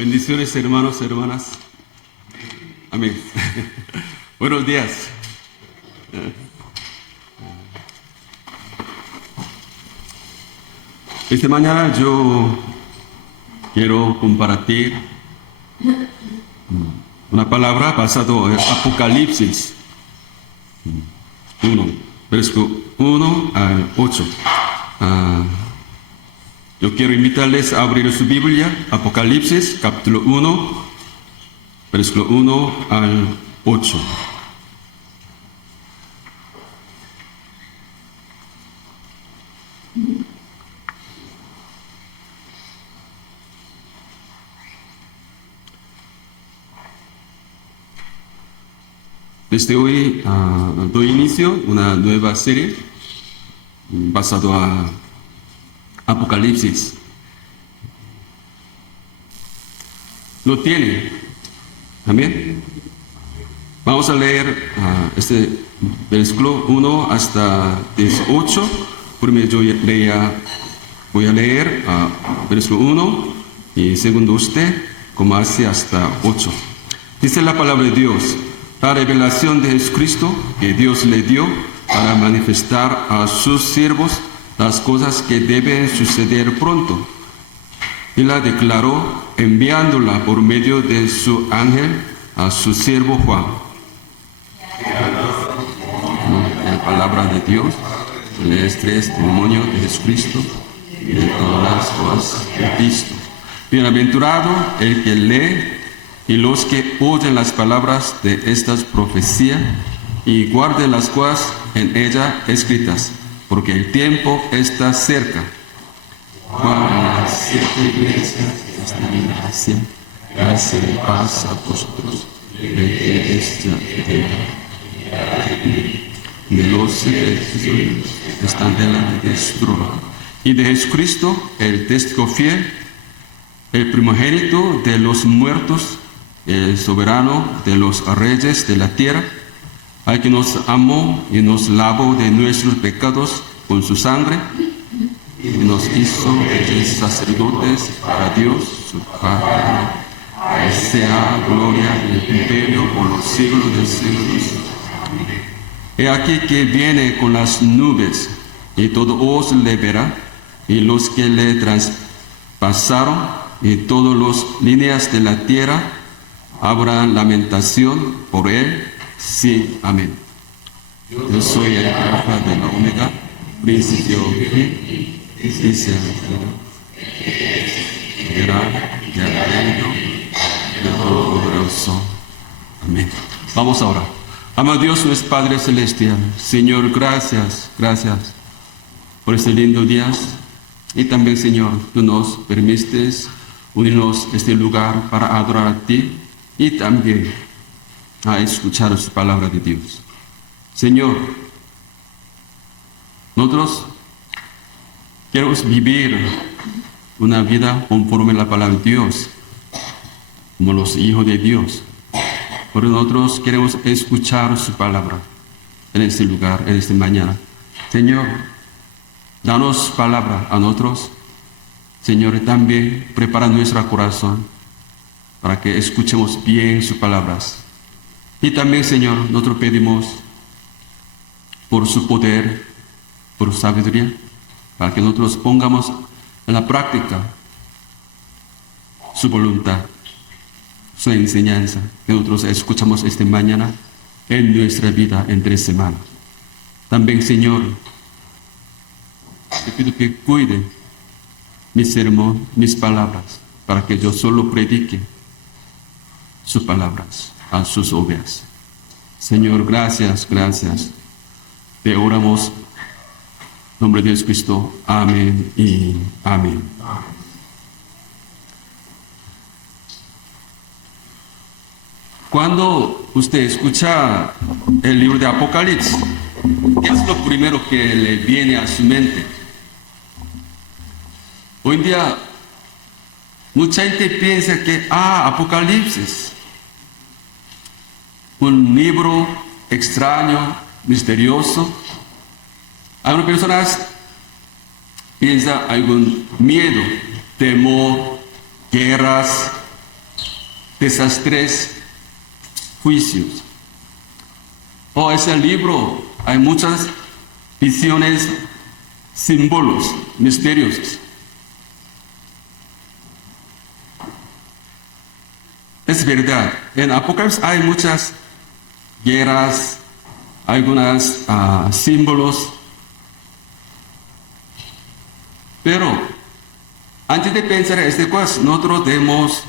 Bendiciones, hermanos, hermanas. Amén. Buenos días. Esta mañana yo quiero compartir una palabra basada en Apocalipsis 1, versículo 1 al 8. Yo quiero invitarles a abrir su Biblia, Apocalipsis, capítulo 1, versículo 1 al 8. Desde hoy doy inicio a una nueva serie basada en Apocalipsis. ¿Lo tiene? Amén. Vamos a leer este versículo 1 hasta 18. Primero yo voy a leer versículo 1 y segundo usted, como hace hasta 8. Dice la palabra de Dios: la revelación de Jesucristo que Dios le dio para manifestar a sus siervos las cosas que deben suceder pronto. Y la declaró enviándola por medio de su ángel a su siervo Juan. La palabra de Dios, el testimonio de Jesucristo y de todas las cosas que he visto. Bienaventurado el que lee y los que oyen las palabras de estas profecías y guarden las cosas en ella escritas, porque el tiempo está cerca. Juan a las 7 iglesias que están en Asia, gracia y paz a vosotros, de que esta de los secretos que están delante de su trono, y de Jesucristo, el testigo fiel, el primogénito de los muertos, el soberano de los reyes de la tierra, al que nos amó y nos lavó de nuestros pecados con su sangre, y nos hizo sacerdotes para Dios su Padre. A él sea gloria y el imperio por los siglos de siglos. He aquí que viene con las nubes, y todo os le verá, y los que le traspasaron, y todas las líneas de la tierra, habrá lamentación por él. Sí, amén. Yo soy el Alfa de la Omega, principio y fin, dice el Señor. Verá y al reino de Todopoderoso. Amén. Vamos ahora. Ama Dios, nuestro Padre Celestial. Señor, gracias por este lindo día. Y también, Señor, tú nos permites unirnos a este lugar para adorar a ti y también a escuchar su palabra de Dios. Señor, nosotros queremos vivir una vida conforme a la palabra de Dios, como los hijos de Dios. Pero nosotros queremos escuchar su palabra en este lugar, en esta mañana. Señor, danos palabra a nosotros. Señor, también prepara nuestro corazón para que escuchemos bien sus palabras. Y también, Señor, nosotros pedimos por su poder, por su sabiduría, para que nosotros pongamos en la práctica su voluntad, su enseñanza, que nosotros escuchamos esta mañana en nuestra vida entre semanas. También, Señor, te pido que cuide mi sermón, mis palabras, para que yo solo predique sus palabras a sus ovejas. Señor, gracias. Te oramos en nombre de Jesucristo. Amén y amén. Cuando usted escucha el libro de Apocalipsis, ¿qué es lo primero que le viene a su mente? Hoy en día, mucha gente piensa que, Apocalipsis, un libro extraño, misterioso. Algunas personas piensan algún miedo, temor, guerras, de esos tres juicios. Ese libro hay muchas visiones, símbolos, misterios. Es verdad, en Apocalipsis hay muchas guerras, algunos símbolos, pero antes de pensar en este caso, nosotros debemos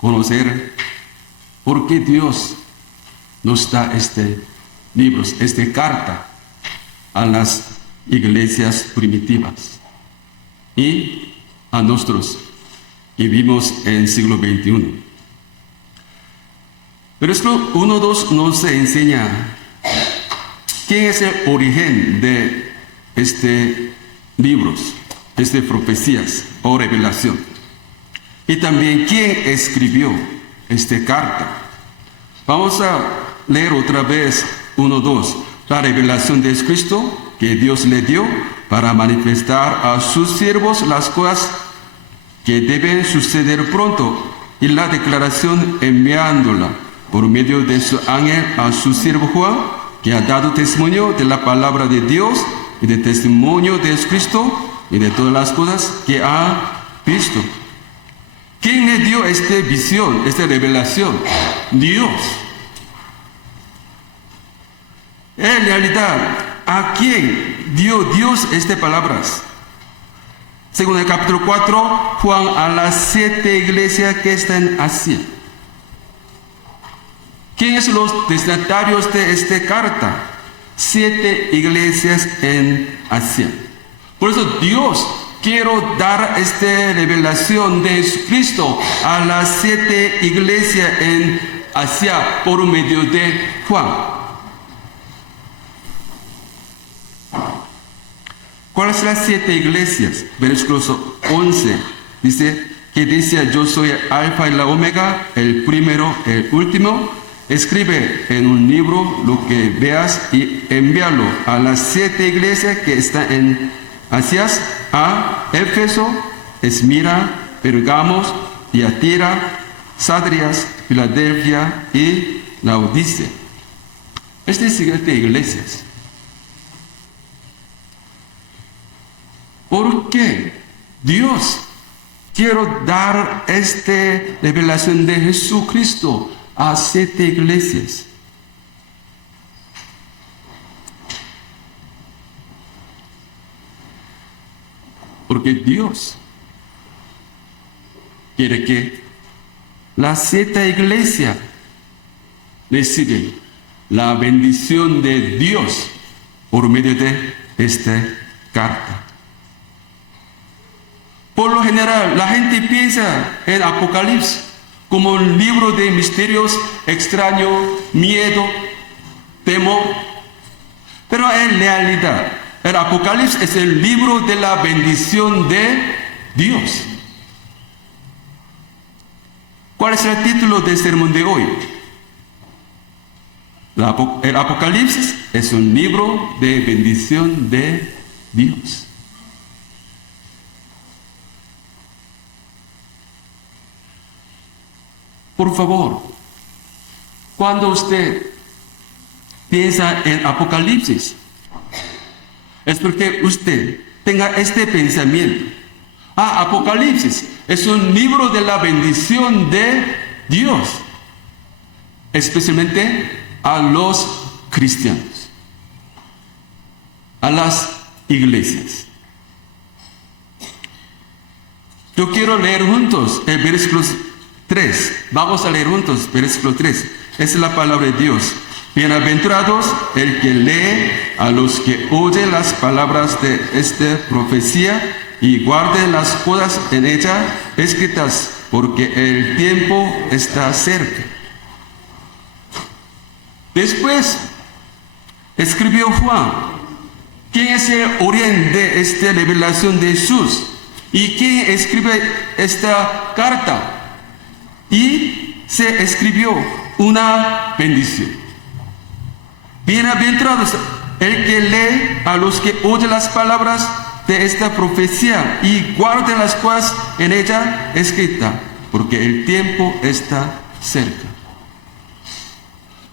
conocer por qué Dios nos da libros, esta carta a las iglesias primitivas y a nosotros que vivimos en el siglo XXI. Versículo 1-2 nos enseña quién es el origen de libros, profecías o revelación. Y también quién escribió esta carta. Vamos a leer otra vez 1-2. La revelación de Cristo que Dios le dio para manifestar a sus siervos las cosas que deben suceder pronto, y la declaración enviándola por medio de su ángel a su siervo Juan, que ha dado testimonio de la palabra de Dios y de testimonio de Cristo y de todas las cosas que ha visto. ¿Quién le dio esta visión, esta revelación? Dios. En realidad, ¿a quién dio Dios estas palabras? Según el capítulo 4, Juan a las 7 iglesias que están en Asia. ¿Quiénes son los destinatarios de esta carta? 7 iglesias en Asia. Por eso Dios quiere dar esta revelación de Jesucristo a las 7 iglesias en Asia por medio de Juan. ¿Cuáles son las 7 iglesias? Versículo 11 dice que dice: yo soy el alfa y la omega, el primero, el último. Escribe en un libro lo que veas y envíalo a las 7 iglesias que están en Asia, a Éfeso, Esmirna, Pergamos, Tiatira, Sardis, Filadelfia y Laodicea. Estas 7 iglesias. ¿Por qué Dios quiere dar esta revelación de Jesucristo a 7 iglesias? Porque Dios quiere que las 7 iglesias reciban la bendición de Dios por medio de esta carta. Por lo general, la gente piensa en Apocalipsis como un libro de misterios extraño, miedo, temor. Pero en realidad, el Apocalipsis es el libro de la bendición de Dios. ¿Cuál es el título del sermón de hoy? El Apocalipsis es un libro de bendición de Dios. Por favor, cuando usted piensa en Apocalipsis, es porque usted tenga este pensamiento. Apocalipsis es un libro de la bendición de Dios, especialmente a los cristianos, a las iglesias. Yo quiero leer juntos el versículo 3. Vamos a leer juntos, versículo 3. Esa es la palabra de Dios. Bienaventurados el que lee, a los que oyen las palabras de esta profecía y guarden las cosas en ella escritas, porque el tiempo está cerca. Después escribió Juan. ¿Quién es el origen de esta revelación de Jesús? ¿Y quién escribe esta carta? Y se escribió una bendición. Bienaventurados el que lee, a los que oyen las palabras de esta profecía y guarden las cosas en ella escritas, porque el tiempo está cerca.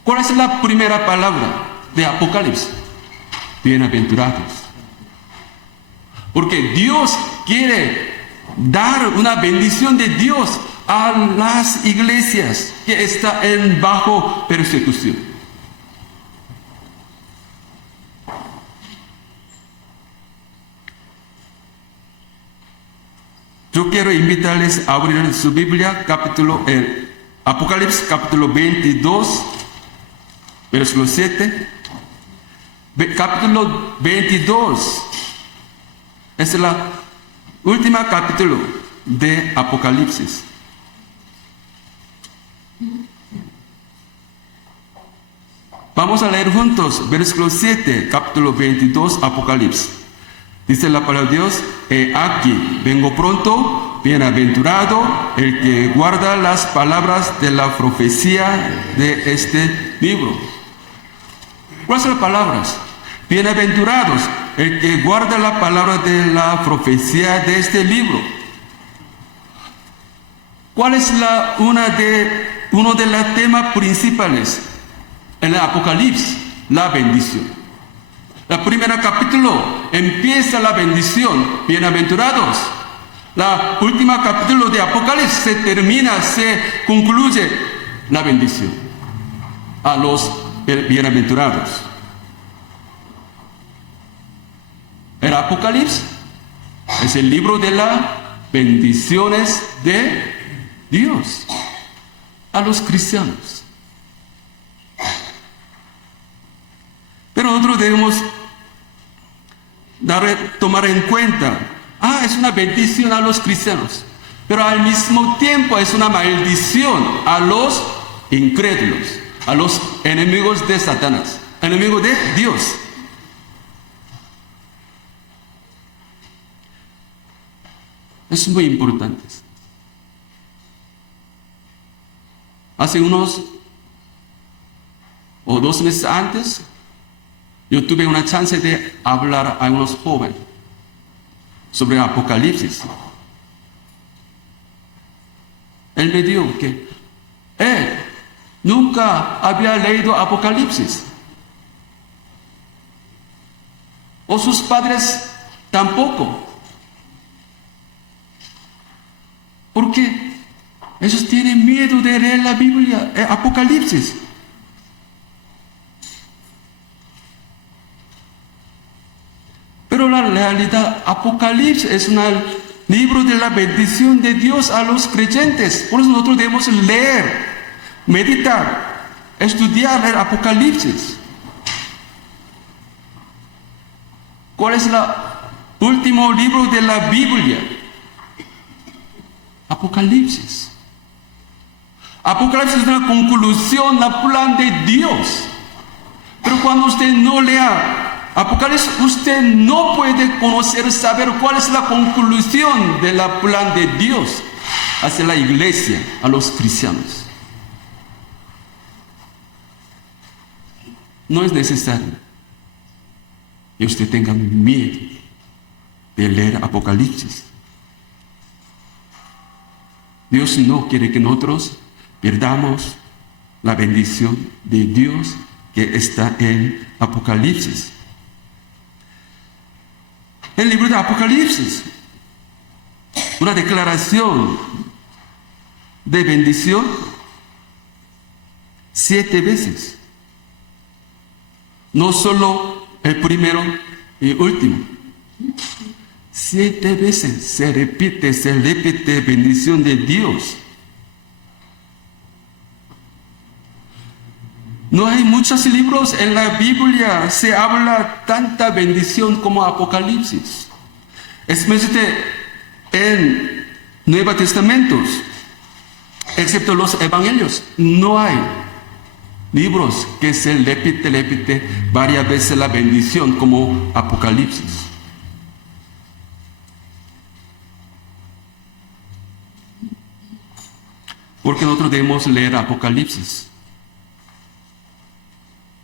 ¿Cuál es la primera palabra de Apocalipsis? Bienaventurados. Porque Dios quiere dar una bendición de Dios a las iglesias que están en bajo persecución. Yo quiero invitarles a abrir su Biblia, Apocalipsis capítulo 22, versículo 7. Capítulo 22 es el último capítulo de Apocalipsis. Vamos a leer juntos versículo 7, capítulo 22, Apocalipsis. Dice la palabra de Dios: He aquí, vengo pronto, bienaventurado el que guarda las palabras de la profecía de este libro. ¿Cuáles son las palabras? Bienaventurados el que guarda la palabra de la profecía de este libro. ¿Cuál es uno de los temas principales en el Apocalipsis? La bendición. El primer capítulo empieza la bendición, bienaventurados. La última capítulo de Apocalipsis se concluye la bendición a los bienaventurados. El Apocalipsis es el libro de las bendiciones de Dios a los cristianos. Pero nosotros debemos tomar en cuenta, es una bendición a los cristianos, pero al mismo tiempo es una maldición a los incrédulos, a los enemigos de Satanás, enemigos de Dios. Es muy importante. Hace unos 2 meses antes, yo tuve una chance de hablar a unos jóvenes sobre Apocalipsis. Él me dijo que él nunca había leído Apocalipsis. O sus padres tampoco. Porque ellos tienen miedo de leer la Biblia, Apocalipsis. Pero la realidad, Apocalipsis es un libro de la bendición de Dios a los creyentes. Por eso nosotros debemos leer, meditar, estudiar el Apocalipsis. ¿Cuál es el último libro de la Biblia? Apocalipsis. Apocalipsis es una conclusión, un plan de Dios. Pero cuando usted no lea Apocalipsis, usted no puede saber cuál es la conclusión del plan de Dios hacia la iglesia, a los cristianos. No es necesario que usted tenga miedo de leer Apocalipsis. Dios no quiere que nosotros perdamos la bendición de Dios que está en Apocalipsis. El libro de Apocalipsis, una declaración de bendición 7 veces. No solo el primero y último. 7 veces se repite bendición de Dios. No hay muchos libros en la Biblia se habla tanta bendición como Apocalipsis. Especialmente en Nuevo Testamento, excepto los Evangelios, no hay libros que se repite varias veces la bendición como Apocalipsis. Porque nosotros debemos leer Apocalipsis.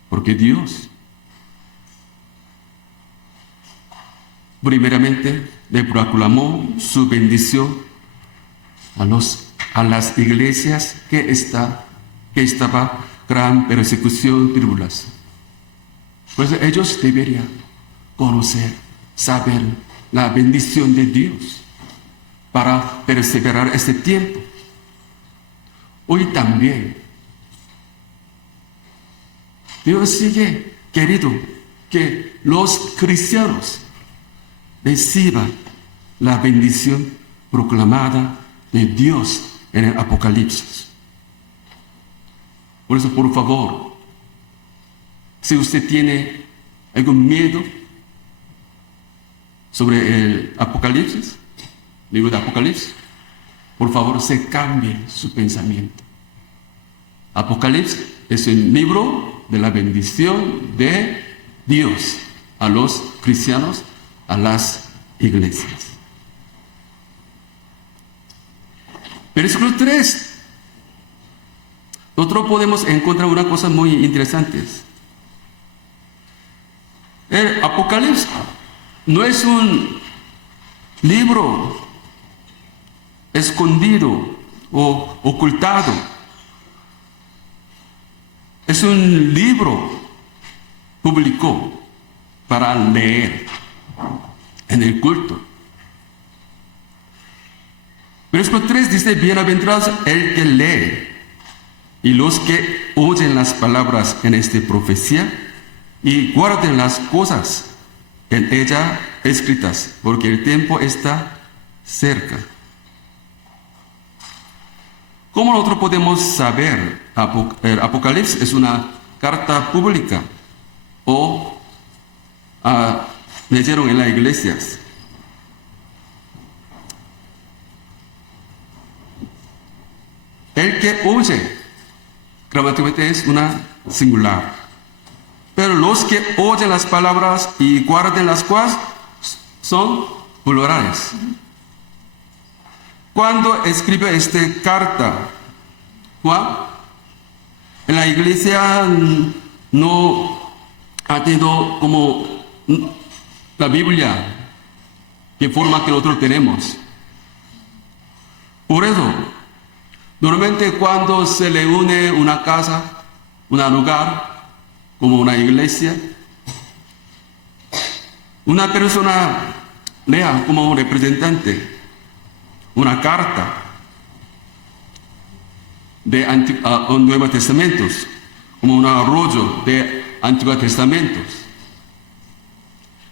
Porque Dios, primeramente, le proclamó su bendición a los a las iglesias que estaba gran persecución, tribulación. Pues ellos deberían conocer, saber la bendición de Dios para perseverar este tiempo. Hoy también Dios sigue querido que los cristianos reciban la bendición proclamada de Dios en el Apocalipsis. Por eso, por favor, si usted tiene algún miedo sobre el Apocalipsis, libro de Apocalipsis, por favor, se cambie su pensamiento. Apocalipsis es el libro de la bendición de Dios a los cristianos, a las iglesias. Versículo 3. Nosotros podemos encontrar una cosa muy interesante. El Apocalipsis no es un libro escondido o ocultado. Es un libro público para leer en el culto. Versículo 3 dice: bienaventurados el que lee y los que oyen las palabras en esta profecía y guarden las cosas en ella escritas, porque el tiempo está cerca. ¿Cómo nosotros podemos saber? El Apocalipsis es una carta pública o leyeron en las iglesias. El que oye, gramaticalmente es una singular. Pero los que oyen las palabras y guarden las cosas son plurales. Cuando escribe esta carta, Juan, en la iglesia no ha tenido como la Biblia, que forma que nosotros tenemos. Por eso, normalmente cuando se le une una casa, un lugar, como una iglesia, una persona lea como un representante una carta de Nuevo Testamento, como un rollo de Antiguo Testamento.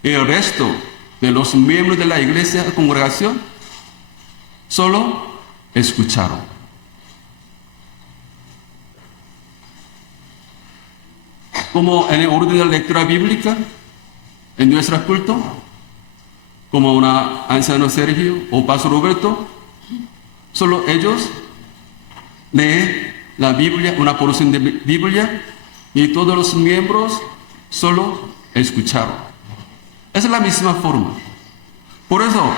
El resto de los miembros de la iglesia, la congregación, solo escucharon. Como en el orden de la lectura bíblica, en nuestro culto, como una anciano Sergio o pastor Roberto, solo ellos leen la Biblia, una porción de Biblia, y todos los miembros solo escucharon. Esa es la misma forma. Por eso,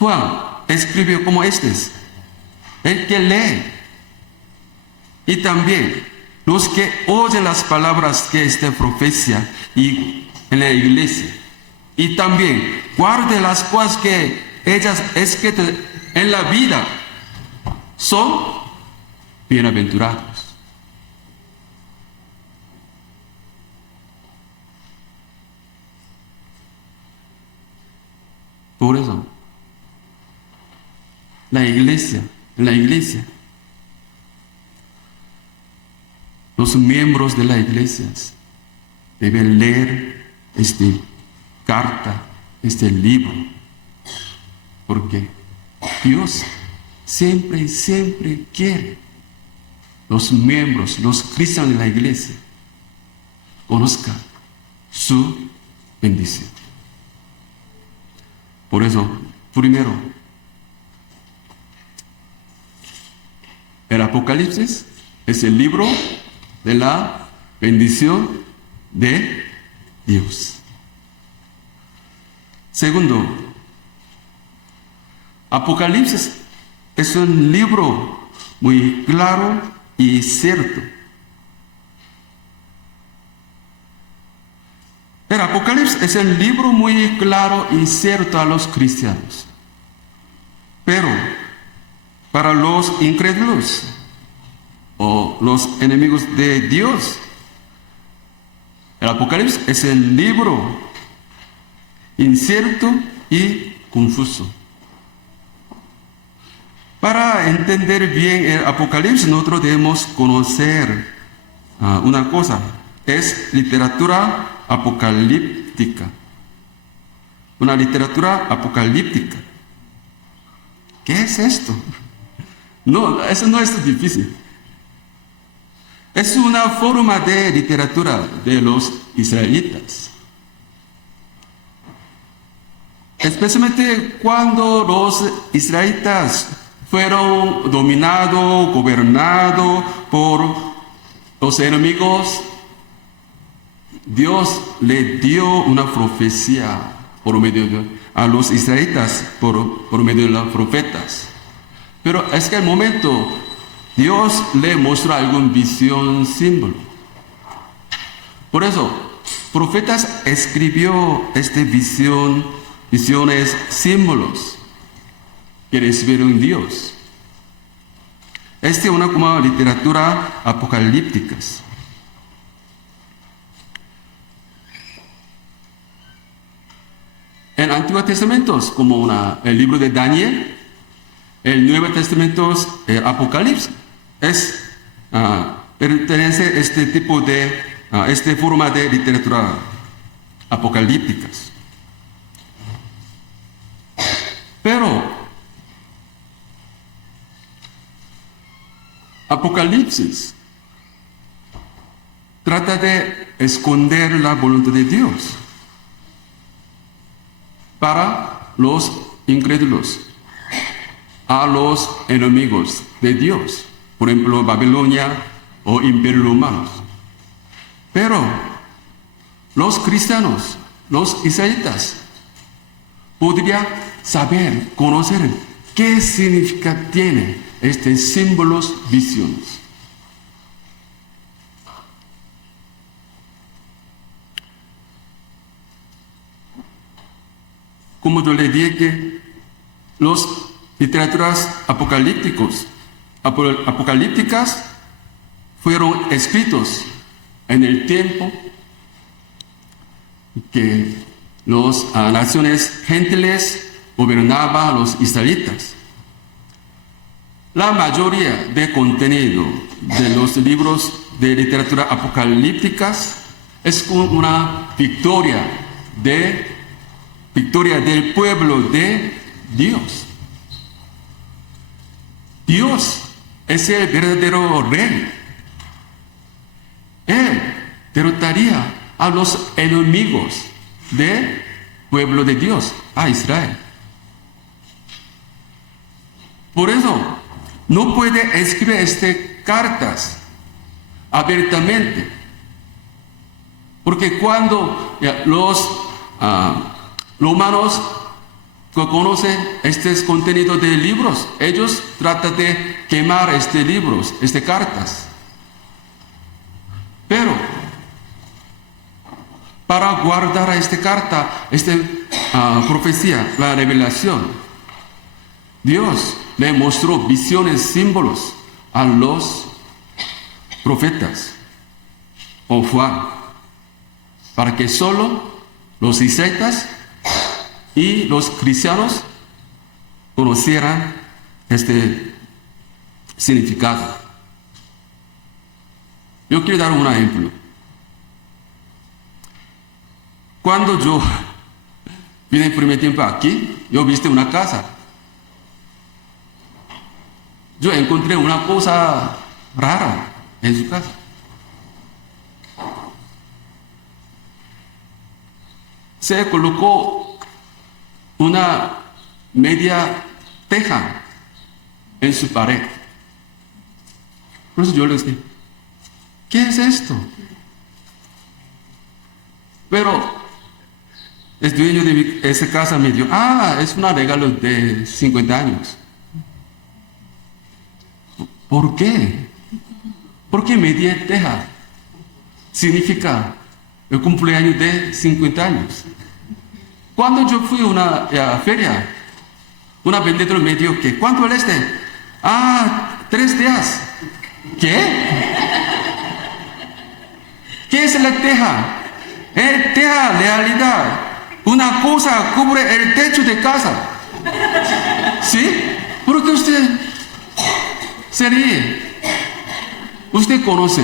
Juan escribió como el que lee, y también los que oyen las palabras que esta profecía y en la iglesia, y también guarde las cosas que ellas escritas en la vida, son bienaventurados. Por eso, en la iglesia, los miembros de la iglesia deben leer esta carta, este libro, porque Dios siempre quiere los miembros, los cristianos de la iglesia, conozcan su bendición. Por eso, primero, el Apocalipsis es el libro de la bendición de Dios. Segundo, Apocalipsis es un libro muy claro y cierto. El Apocalipsis es un libro muy claro y cierto a los cristianos. Pero para los incrédulos o los enemigos de Dios. El Apocalipsis es el libro incierto y confuso. Para entender bien el Apocalipsis, nosotros debemos conocer una cosa. Es literatura apocalíptica. Una literatura apocalíptica. ¿Qué es esto? No, eso no es difícil. Es una forma de literatura de los israelitas. Especialmente cuando los israelitas fueron dominados, gobernados por los enemigos, Dios le dio una profecía por medio a los israelitas, por medio de los profetas. Pero es que al momento Dios le mostró alguna visión, símbolo. Por eso, profetas escribió visiones, símbolos que recibieron en Dios. Esta es una como literatura apocalíptica. En el Antiguo Testamento, como el libro de Daniel, el Nuevo Testamento, el Apocalipsis, pertenece a este tipo de, esta forma de literatura apocalíptica. Pero Apocalipsis trata de esconder la voluntad de Dios para los incrédulos, a los enemigos de Dios, por ejemplo, Babilonia o Imperio Romano. Pero los cristianos, los israelitas, podrían saber, conocer qué significa tiene estos símbolos, visiones. Como yo le dije que las literaturas apocalípticas fueron escritos en el tiempo que las naciones gentiles gobernaban a los israelitas. La mayoría de contenido de los libros de literatura apocalípticas es como una victoria del pueblo de Dios. Dios es el verdadero rey. Él derrotaría a los enemigos del pueblo de Dios, a Israel. Por eso, no puede escribir estas cartas abiertamente. Porque cuando los humanos que conocen estos contenidos de libros, ellos tratan de quemar estos libros, estas cartas. Pero para guardar esta carta, esta profecía, la revelación, Dios le mostró visiones, símbolos a los profetas o Juan, para que solo los israelitas y los cristianos conocieran este significado. Yo quiero dar un ejemplo. Cuando yo vine el primer tiempo aquí, yo visité una casa. Yo encontré una cosa rara en su casa. Se colocó una media teja en su pared. Por eso yo le dije, ¿qué es esto? Pero el dueño de esa casa me dijo, es un regalo de 50 años. ¿Por qué? Porque media teja significa el cumpleaños de 50 años. Cuando yo fui a una feria, una vendedora me dijo que, ¿cuánto vale este? 3 días. ¿Qué? ¿Qué es la teja? El teja, realidad. Una cosa cubre el techo de casa. ¿Sí? ¿Por qué usted se ríe? Usted conoce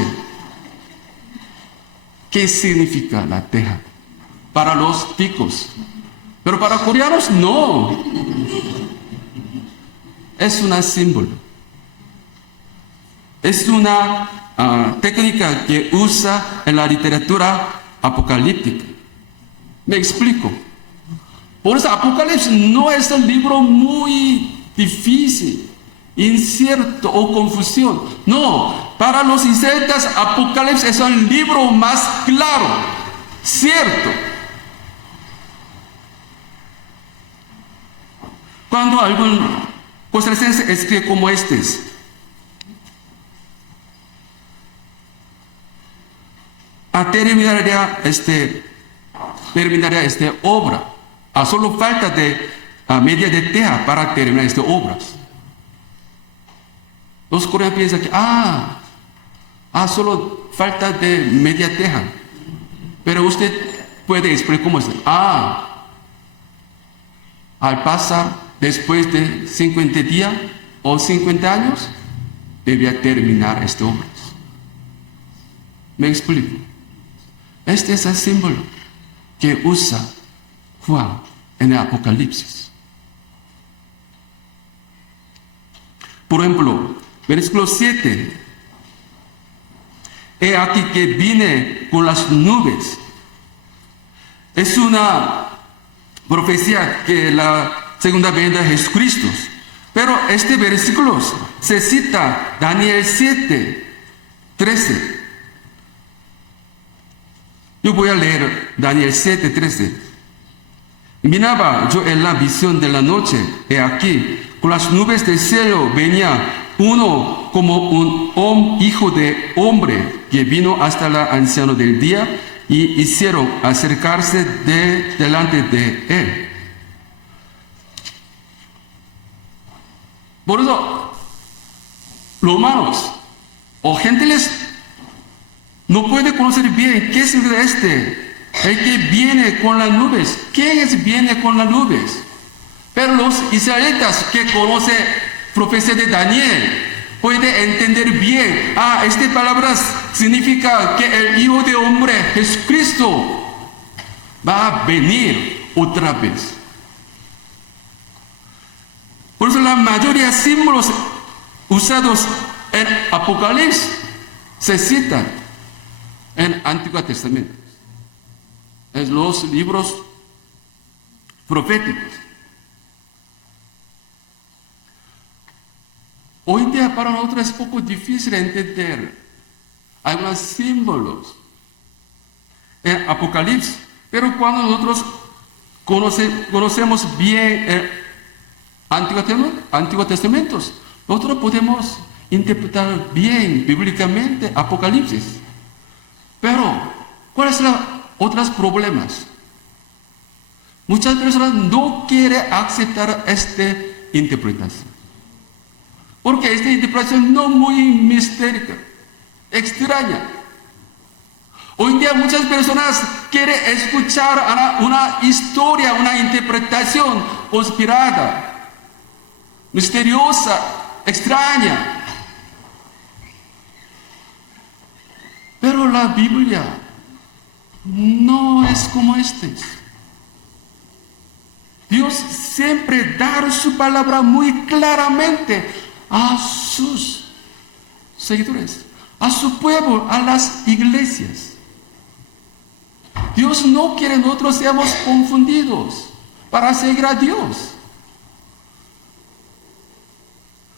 qué significa la teja para los ticos, pero para coreanos no. Es un símbolo. Es una técnica que usa en la literatura apocalíptica. Me explico. Por eso Apocalipsis no es un libro muy difícil, incierto o confusión. No, para los israelitas Apocalipsis es un libro más claro, cierto. Cuando algún costarricense escribe como terminaría esta obra. Solo falta de media de teja para terminar esta obra. Los coreanos piensan que, solo falta de media teja. Pero usted puede explicar cómo es. Al pasar, después de 50 días o 50 años, debía terminar esta obra. Me explico. Este es el símbolo que usa Juan en el Apocalipsis. Por ejemplo, versículo 7. He aquí que vine con las nubes. Es una profecía que la segunda venida de Jesucristo. Pero este versículo se cita Daniel 7:13. Yo voy a leer Daniel 7:13. Miraba yo en la visión de la noche, he aquí, con las nubes del cielo venía uno como un hijo de hombre que vino hasta el anciano del día y hicieron acercarse delante de él. Por eso, romanos o gentiles no pueden conocer bien qué es el que viene con las nubes. ¿Quién viene con las nubes? Pero los israelitas que conocen profecía de Daniel pueden entender bien. Estas palabras significa que el Hijo de Hombre, Jesucristo, va a venir otra vez. Por eso la mayoría de símbolos usados en Apocalipsis se citan en Antiguo Testamento. En los libros proféticos. Hoy en día para nosotros es poco difícil entender algunos símbolos en Apocalipsis, pero cuando nosotros conocemos bien el Antiguo Testamento, nosotros podemos interpretar bien bíblicamente Apocalipsis. Pero, ¿cuáles son los otros problemas? Muchas personas no quieren aceptar esta interpretación. Porque esta interpretación no es muy mística, extraña. Hoy en día muchas personas quieren escuchar una historia, una interpretación conspirada, misteriosa, extraña. Pero la Biblia no es como Dios siempre da su palabra muy claramente a sus seguidores, a su pueblo, a las iglesias. Dios no quiere que nosotros seamos confundidos para seguir a Dios.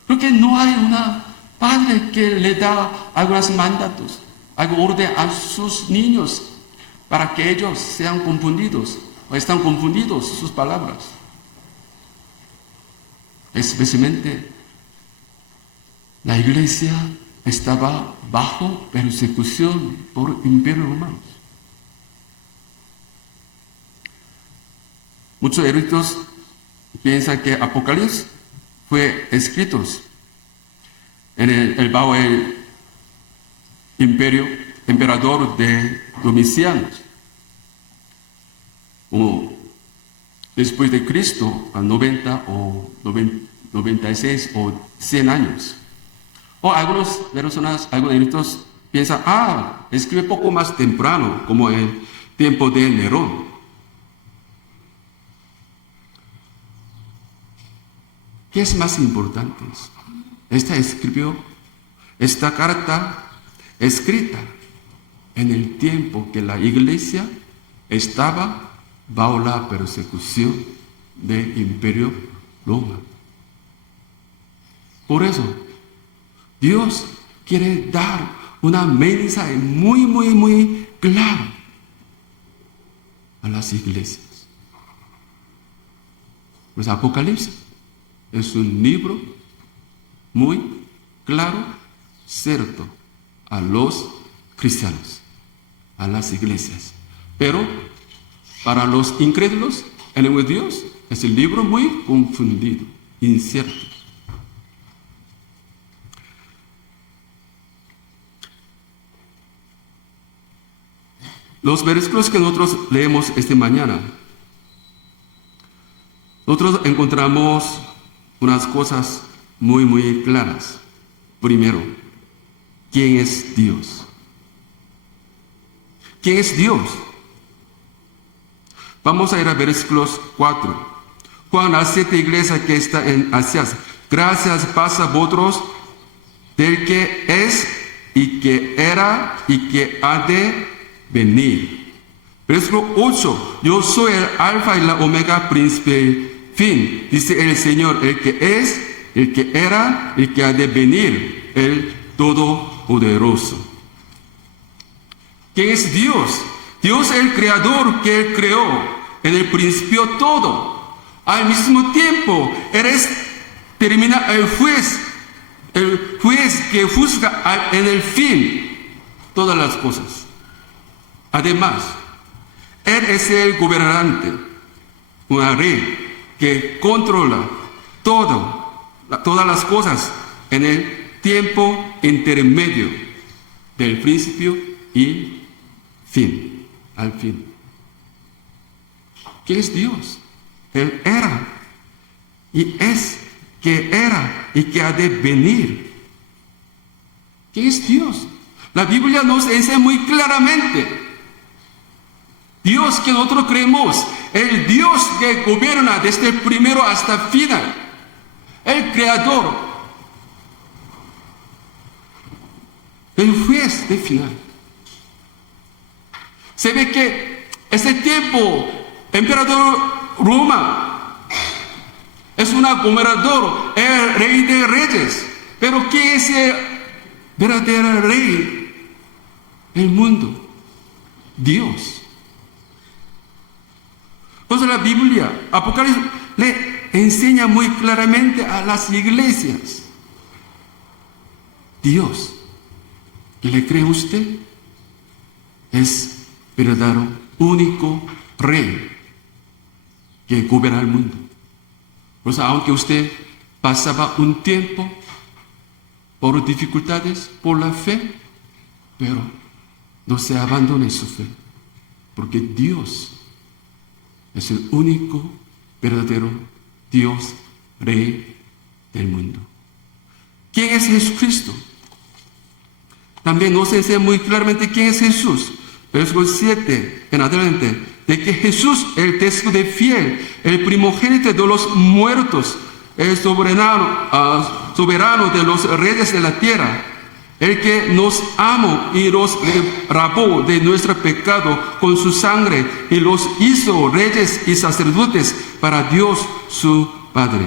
Porque no hay una padre que le da algunos mandatos, algo orden a sus niños para que ellos sean confundidos o están confundidos sus palabras. Especialmente la iglesia estaba bajo persecución por imperio romano. Muchos eruditos piensan que Apocalipsis fue escrito bajo el emperador de Domiciano. Después de Cristo, a 90 o 96 o 100 años. O algunas personas, algunos piensan, escribe poco más temprano, como el tiempo de Nerón. ¿Qué es más importante? Esta carta escrita en el tiempo que la iglesia estaba bajo la persecución del Imperio Roma. Por eso, Dios quiere dar una mensaje muy, muy, muy clara a las iglesias. Pues Apocalipsis es un libro muy claro, cierto, a los cristianos, a las iglesias. Pero para los incrédulos, el enemigo de Dios es un libro muy confundido, incierto. Los versículos que nosotros leemos esta mañana, nosotros encontramos unas cosas muy, muy claras. Primero, ¿quién es Dios? ¿Quién es Dios? Vamos a ir a versículos 4. Juan, a las 7 iglesias que está en Asia, gracias paz a vosotros del que es y que era y que ha de venir. Versículo 8. Yo soy el alfa y la omega, príncipe y fin, dice el Señor, el que es, el que era, el que ha de venir, el Todopoderoso. ¿Quién es Dios? Dios es el creador que Él creó en el principio todo. Al mismo tiempo, termina el juez que juzga en el fin todas las cosas. Además, Él es el gobernante, un rey que controla todas las cosas en el tiempo intermedio del principio y fin, al fin. ¿Qué es Dios? Él era y es que era y que ha de venir. ¿Qué es Dios? La Biblia nos enseña muy claramente. Dios que nosotros creemos, el Dios que gobierna desde el primero hasta el final, el creador, el juez de final. Se ve que ese tiempo, emperador Roma, es un gobernador, el rey de reyes. Pero ¿qué es el verdadero rey del mundo? Dios. Entonces la Biblia, Apocalipsis, le enseña muy claramente a las iglesias. Dios, que le cree usted, es verdadero, único rey que gobierna el mundo. Pues aunque usted pasaba un tiempo por dificultades, por la fe, pero no se abandone su fe, porque Dios es el único verdadero Dios, Rey del mundo. ¿Quién es Jesucristo? También nos enseña muy claramente quién es Jesús. Versículo 7 en adelante, de que Jesús, el testigo de fiel, el primogénito de los muertos, el soberano de los reyes de la tierra, el que nos amó y nos libró de nuestro pecado con su sangre y los hizo reyes y sacerdotes para Dios su Padre.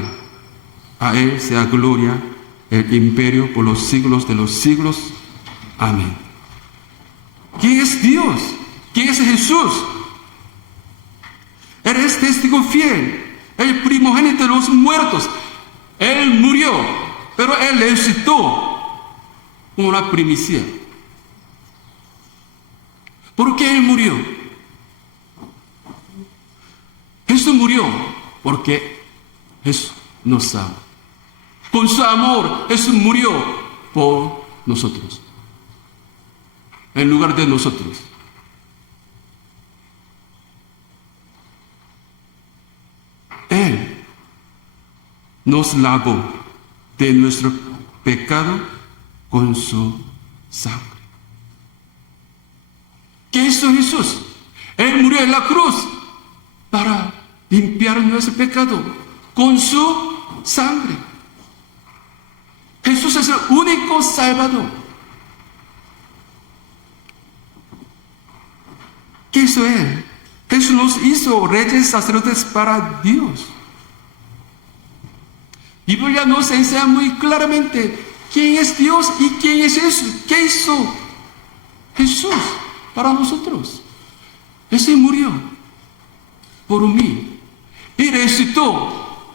A Él sea gloria, el imperio por los siglos de los siglos. Amén. ¿Quién es Dios? ¿Quién es Jesús? Él es testigo fiel, el primogénito de los muertos. Él murió, pero Él resucitó como una primicia. ¿Por qué Él murió? Jesús murió porque Jesús nos ama. Con su amor, Jesús murió por nosotros, en lugar de nosotros. Él nos lavó de nuestro pecado con su sangre. ¿Qué hizo Jesús? Él murió en la cruz para limpiar nuestro pecado con su sangre. Jesús es el único Salvador. ¿Qué hizo Él? Jesús nos hizo reyes sacerdotes para Dios. La Biblia nos enseña muy claramente quién es Dios y quién es Jesús. ¿Qué hizo Jesús para nosotros? Jesús murió por mí y resucitó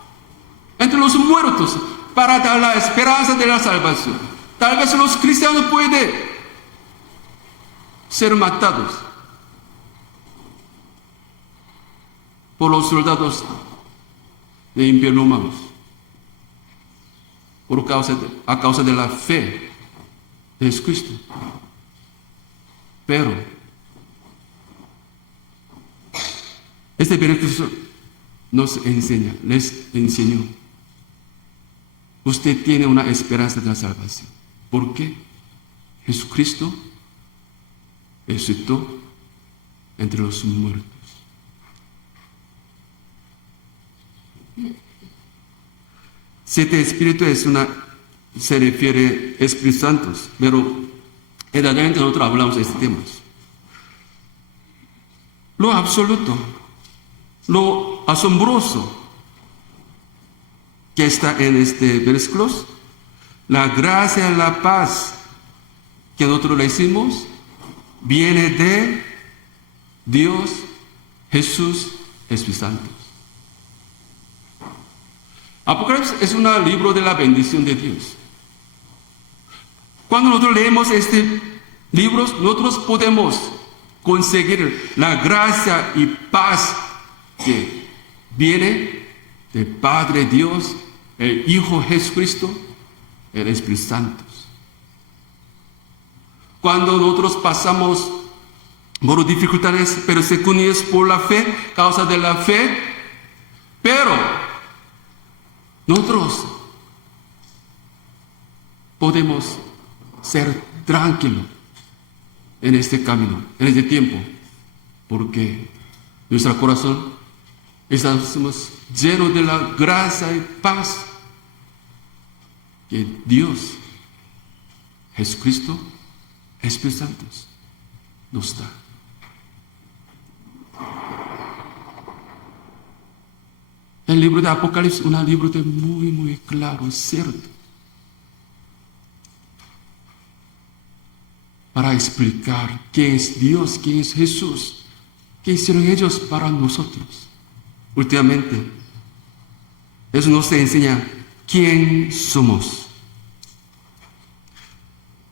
entre los muertos para dar la esperanza de la salvación. Tal vez los cristianos pueden ser matados por los soldados de Imperio Romano a causa de la fe de Jesucristo. Pero este versículo les enseñó, usted tiene una esperanza de la salvación. ¿Por qué? Jesucristo resucitó entre los muertos. Siete espíritus se refiere a Espíritus Santos, pero verdaderamente nosotros hablamos de estos temas. Lo absoluto, lo asombroso que está en este versículo, la gracia y la paz que nosotros recibimos viene de Dios, Jesús, Espíritu Santo. Apocalipsis es un libro de la bendición de Dios. Cuando nosotros leemos este libro, nosotros podemos conseguir la gracia y paz que viene del Padre Dios, el Hijo Jesucristo, el Espíritu Santo. Cuando nosotros pasamos por dificultades, persecuciones por la fe, causa de la fe, pero nosotros podemos ser tranquilos en este camino, en este tiempo, porque nuestro corazón estamos llenos de la gracia y paz que Dios, Jesucristo, Espíritu Santo nos da. El libro de Apocalipsis es un libro de muy claro, cierto, para explicar quién es Dios, quién es Jesús, qué hicieron ellos para nosotros. Últimamente, eso nos enseña quién somos.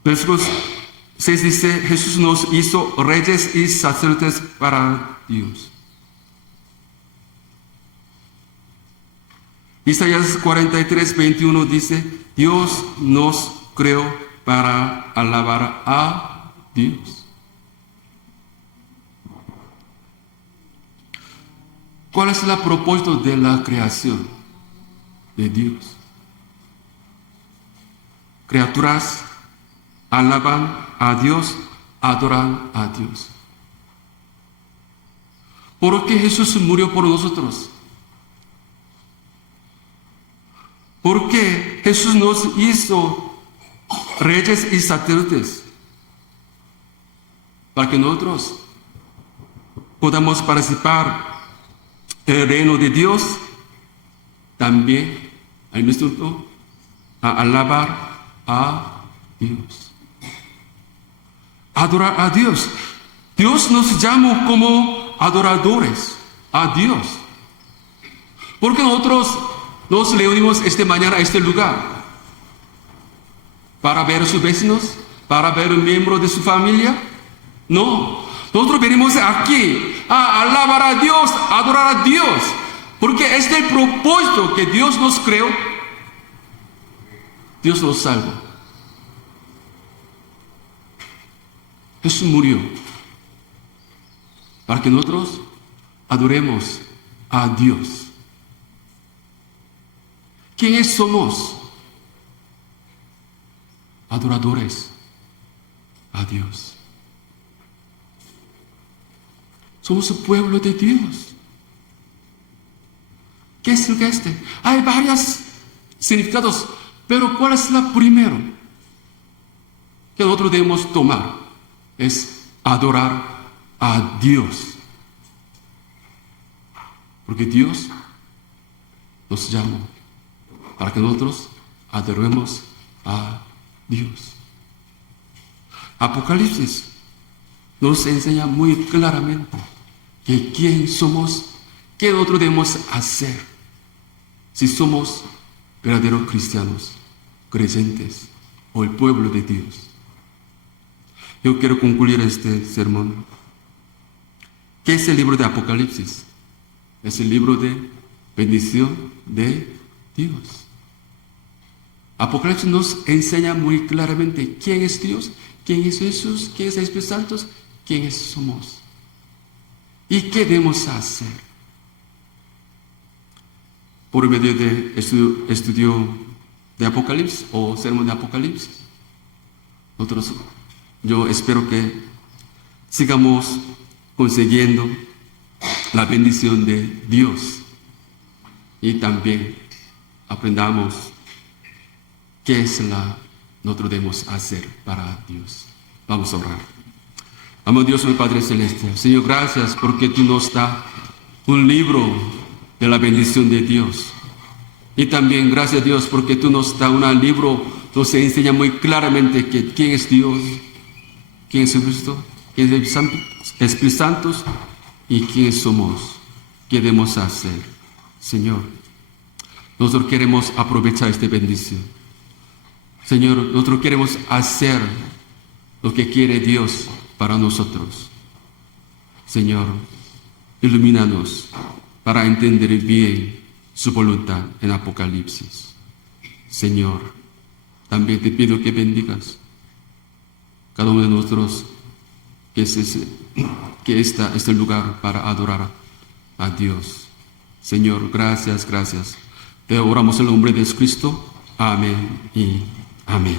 Versículo 6 dice, Jesús nos hizo reyes y sacerdotes para Dios. Isaías 43, 21 dice, Dios nos creó para alabar a Dios. ¿Cuál es el propósito de la creación de Dios? Criaturas alaban a Dios, adoran a Dios. ¿Por qué Jesús murió por nosotros? ¿Por qué Jesús nos hizo reyes y sacerdotes? Para que nosotros podamos participar en el reino de Dios, también al mismo tiempo a alabar a Dios. Adorar a Dios. Dios nos llama como adoradores a Dios. Porque nosotros nos reunimos esta mañana a este lugar para ver a sus vecinos, para ver a un miembro de su familia. No, nosotros venimos aquí a alabar a Dios, a adorar a Dios, porque este es el propósito que Dios nos creó. Dios nos salva. Jesús murió para que nosotros adoremos a Dios. ¿Quiénes somos? Adoradores a Dios. Somos el pueblo de Dios. ¿Qué es este? Hay varios significados, pero ¿cuál es el primero que nosotros debemos tomar? Es adorar a Dios. Porque Dios nos llama para que nosotros adoremos a Dios. Apocalipsis nos enseña muy claramente que quién somos, qué nosotros debemos hacer si somos verdaderos cristianos, creyentes o el pueblo de Dios. Yo quiero concluir este sermón. ¿Qué es el libro de Apocalipsis? Es el libro de bendición de Dios. Apocalipsis nos enseña muy claramente quién es Dios, quién es Jesús, quién es el Espíritu Santo, quiénes somos y qué debemos hacer. Por medio de estudio de Apocalipsis o sermón de Apocalipsis, yo espero que sigamos consiguiendo la bendición de Dios y también aprendamos qué es nosotros debemos hacer para Dios. Vamos a orar. Amado Dios, mi Padre Celestial, Señor, gracias porque tú nos das un libro de la bendición de Dios. Y también gracias a Dios porque tú nos das un libro donde se enseña muy claramente quién es Dios, quién es Cristo, quién es el Espíritu Santo y quién somos, qué debemos hacer. Señor, nosotros queremos aprovechar esta bendición. Señor, nosotros queremos hacer lo que quiere Dios para nosotros. Señor, ilumínanos para entender bien su voluntad en Apocalipsis. Señor, también te pido que bendigas cada uno de nosotros que está este lugar para adorar a Dios. Señor, gracias, gracias. Te oramos en el nombre de Cristo. Amén y amén.